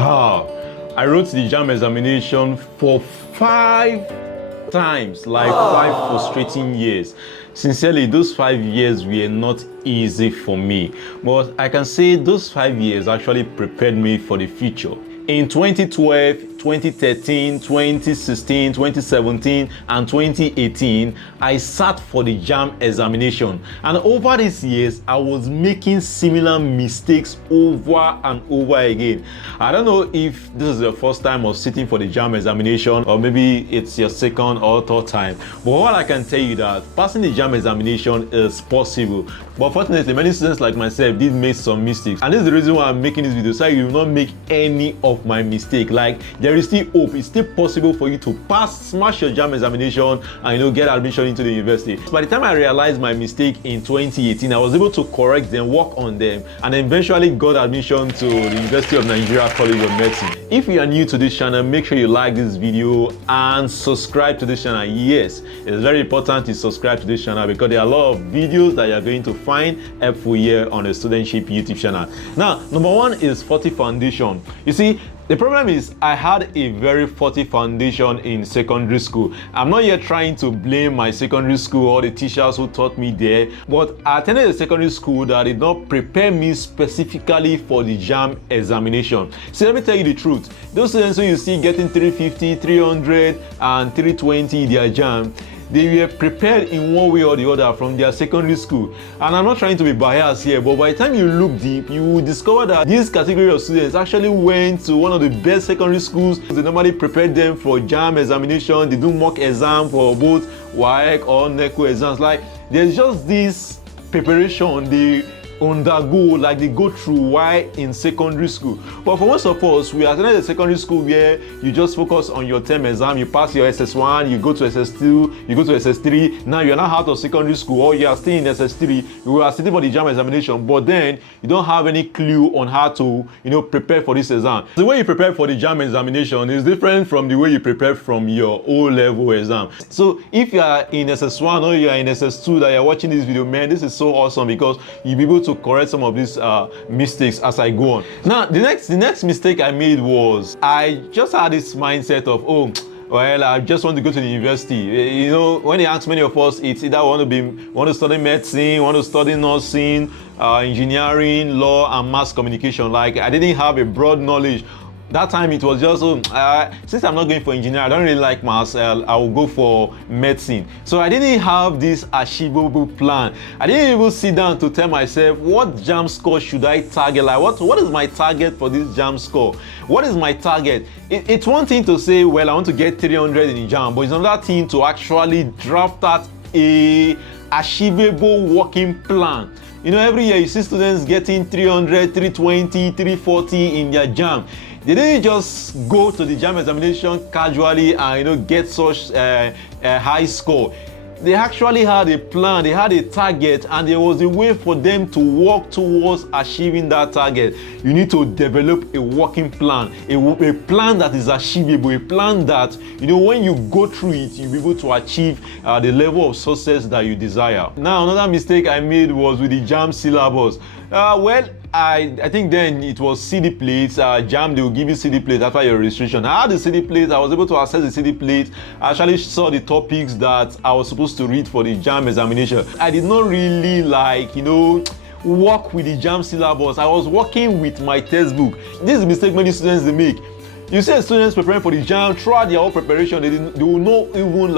I wrote the JAMB examination for 5 times, like 5 frustrating years. Sincerely, those 5 years were not easy for me, but I can say those 5 years actually prepared me for the future. In 2012, 2013, 2016, 2017, and 2018, I sat for the JAMB examination. And over these years, I was making similar mistakes over and over again. I don't know if this is your first time of sitting for the JAMB examination, or maybe it's your second or third time. But all I can tell you that passing the JAMB examination is possible. But fortunately, many students like myself did make some mistakes. And this is the reason why I'm making this video, so you will not make any of my mistake. Like, there is still hope. It's still possible for you to smash your JAMB examination and get admission into the university. By the time I realized my mistake in 2018, I was able to correct them, work on them, and eventually got admission to the University of Nigeria College of Medicine. If you are new to this channel, make sure you like this video and subscribe to this channel. Yes, it's very important to subscribe to this channel because there are a lot of videos that you are going to find helpful here on the Studentship YouTube channel. Now, number one is faulty foundation. You see, the problem is I had a very faulty foundation in secondary school. I'm not yet trying to blame my secondary school or the teachers who taught me there, but I attended a secondary school that did not prepare me specifically for the JAMB examination. So let me tell you the truth. Those students who you see getting 350, 300, and 320 in their JAMB, they were prepared in one way or the other from their secondary school. And I'm not trying to be biased here, but by the time you look deep, you will discover that this category of students actually went to one of the best secondary schools. They normally prepared them for JAMB examination. They do mock exam for both WAEC or NECO exams. Like, there's just this preparation they undergo, like they go through while in secondary school. But for most of us, we attended a secondary school where you just focus on your term exam, you pass your SS1, you go to SS2, you go to SS3. Now you're not out of secondary school, or you are still in SS3, you are sitting for the JAMB examination, but then you don't have any clue on how to prepare for this exam. The way you prepare for the JAMB examination is different from the way you prepare from your O-level exam. So if you are in SS1 or you are in SS2 that you're watching this video, man, this is so awesome because you'll be able to correct some of these mistakes as I go on. Now, the next mistake I made was I just had this mindset of, oh, well, I just want to go to the university. When they ask many of us, it's either want to study medicine, want to study nursing, engineering, law, and mass communication. Like, I didn't have a broad knowledge. That time it was just, since I'm not going for engineering, I don't really like maths, I will go for medicine. So I didn't have this achievable plan. I didn't even sit down to tell myself, what JAMB score should I target? Like, what is my target for this JAMB score? What is my target? It's one thing to say, well, I want to get 300 in JAMB, but it's another thing to actually draft out a achievable working plan. Every year you see students getting 300, 320, 340 in their JAMB. They didn't just go to the JAMB examination casually and get such a high score. They actually had a plan, they had a target, and there was a way for them to work towards achieving that target. You need to develop a working plan, a plan that is achievable, a plan that, when you go through it, you'll be able to achieve the level of success that you desire. Now, another mistake I made was with the JAMB syllabus. I think then it was CD plates. JAMB, they will give you CD plates after your registration. I had the CD plates. I was able to access the CD plates. I actually saw the topics that I was supposed to read for the JAMB examination. I did not really work with the JAMB syllabus. I was working with my textbook. This is a mistake many students they make. You see students preparing for the JAMB, throughout their whole preparation, they will not even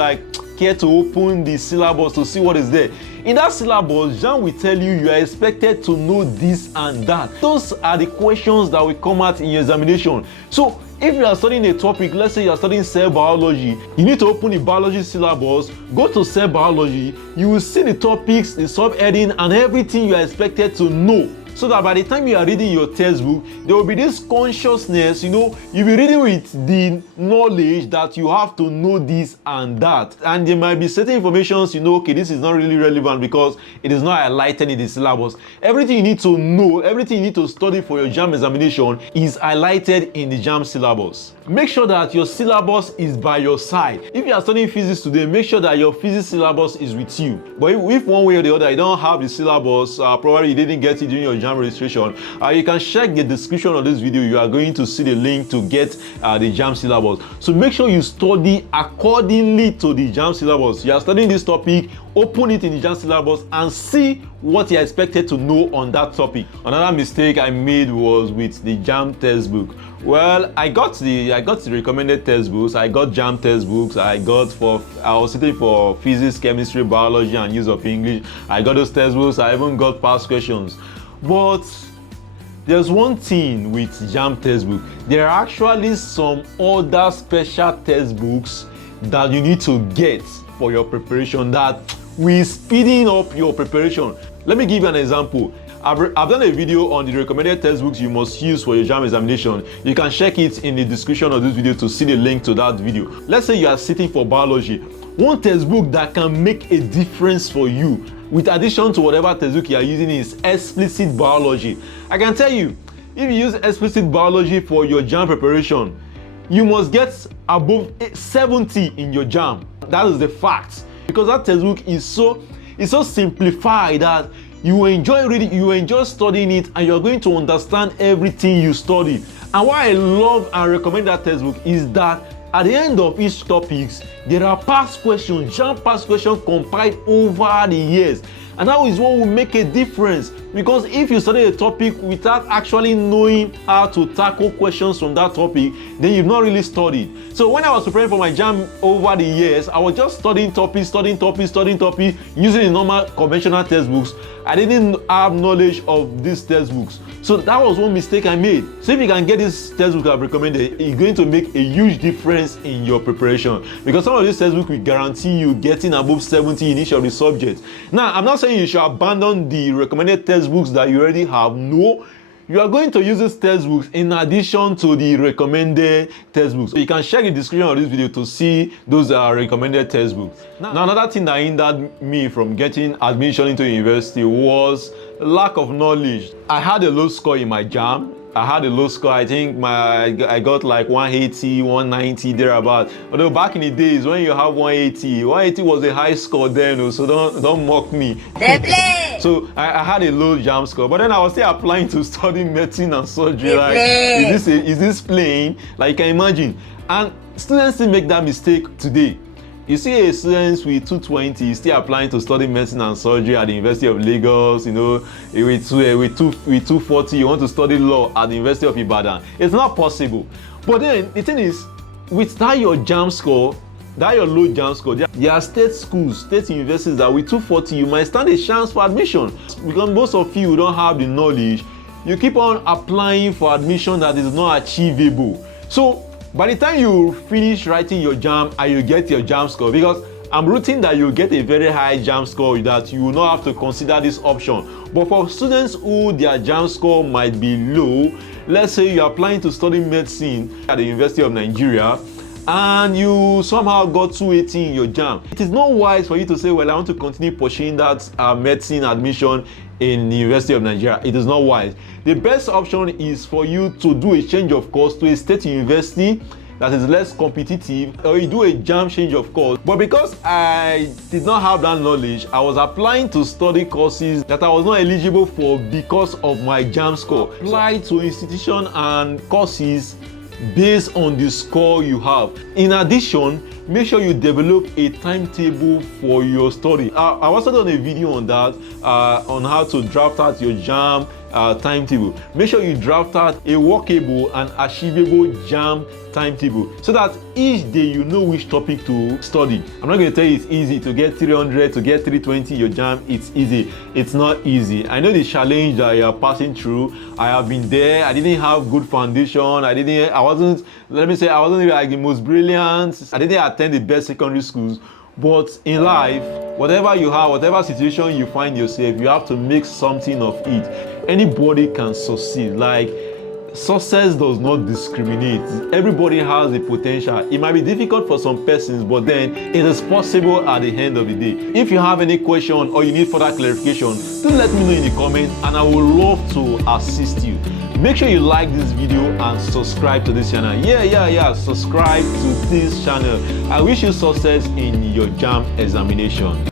care to open the syllabus to see what is there. In that syllabus, JAMB will tell you are expected to know this and that. Those are the questions that will come out in your examination. So if you are studying a topic, let's say you are studying cell biology, you need to open the biology syllabus, go to cell biology, you will see the topics, the subheading, and everything you are expected to know. So that by the time you are reading your textbook, there will be this consciousness, you'll be reading with the knowledge that you have to know this and that. And there might be certain informations, okay, this is not really relevant because it is not highlighted in the syllabus. Everything you need to know, everything you need to study for your JAMB examination is highlighted in the JAMB syllabus. Make sure that your syllabus is by your side. If you are studying physics today, make sure that your physics syllabus is with you. But if one way or the other you don't have the syllabus, probably you didn't get it during your JAMB JAMB registration, you can check the description of this video. You are going to see the link to get the JAMB syllabus. So make sure you study accordingly to the JAMB syllabus. You are studying this topic, open it in the JAMB syllabus and see what you're expected to know on that topic. Another mistake I made was with the JAMB textbook. Well, I got the recommended textbooks. I got JAMB textbooks. I was sitting for physics, chemistry, biology, and use of English. I got those textbooks. I even got past questions. But there's one thing with JAMB textbook. There are actually some other special textbooks that you need to get for your preparation that will speeding up your preparation. Let me give you an example. I've done a video on the recommended textbooks you must use for your JAMB examination. You can check it in the description of this video to see the link to that video. Let's say you are sitting for biology. One textbook that can make a difference for you, with addition to whatever textbook you are using, is explicit biology. I can tell you, if you use explicit biology for your JAMB preparation, you must get above 70 in your JAMB. That is the fact. Because that textbook is so simplified that you enjoy reading, you enjoy studying it, and you're going to understand everything you study. And why I love and recommend that textbook is that at the end of each topics, there are past questions, JAMB past questions compiled over the years. And that is what will make a difference, because if you study a topic without actually knowing how to tackle questions from that topic, then you've not really studied. So when I was preparing for my JAMB over the years, I was just studying topics, using the normal conventional textbooks. I didn't have knowledge of these textbooks. So that was one mistake I made. So if you can get this textbook I've recommended, it's going to make a huge difference in your preparation, because some of these textbooks will guarantee you getting above 70 in each of the subjects. Now, I'm not saying you should abandon the recommended textbooks that you already have. No, you are going to use these textbooks in addition to the recommended textbooks. So you can check the description of this video to see those recommended textbooks. Now, another thing that hindered me from getting admission into university was lack of knowledge. I had a low score in my JAMB. I think I got like 180, 190 thereabout. Although back in the days when you have 180 was a high score then, so don't mock me. So I had a low JAMB score, but then I was still applying to study medicine and surgery. Like, is this plain? Like, you can imagine. And students still make that mistake today. You see a student with 220 still applying to study medicine and surgery at the University of Lagos, with 240 you want to study law at the University of Ibadan. It's not possible. But then the thing is, with that your JAMB score, that your low JAMB score, there are state schools, state universities that with 240 you might stand a chance for admission. Because most of you don't have the knowledge, you keep on applying for admission that is not achievable. So by the time you finish writing your JAMB and you get your JAMB score, because I'm rooting that you get a very high JAMB score, that you will not have to consider this option. But for students who their JAMB score might be low, let's say you're applying to study medicine at the University of Nigeria and you somehow got 280 in your JAMB, it is not wise for you to say, well, I want to continue pursuing that medicine admission in the University of Nigeria. It is not wise. The best option is for you to do a change of course to a state university that is less competitive, or you do a JAMB change of course. But because I did not have that knowledge, I was applying to study courses that I was not eligible for because of my JAMB score. Apply to institutions and courses based on the score you have. In addition, make sure you develop a timetable for your study. I also done a video on that, on how to draft out your JAMB timetable. Make sure you draft out a workable and achievable JAMB timetable, so that each day you know which topic to study. I'm not going to tell you it's easy to get 300, to get 320 your JAMB. It's easy. It's not easy. I know the challenge that you are passing through. I have been there. I didn't have good foundation. I wasn't really like the most brilliant. I didn't attend the best secondary schools. But in life, whatever you have, whatever situation you find yourself, you have to make something of it. Anybody can succeed. Like, success does not discriminate. Everybody has the potential. It might be difficult for some persons, but then it is possible at the end of the day. If you have any question or you need further clarification, do let me know in the comments and I would love to assist you. Make sure you like this video and subscribe to this channel. Subscribe to this channel. I wish you success in your JAMB examination.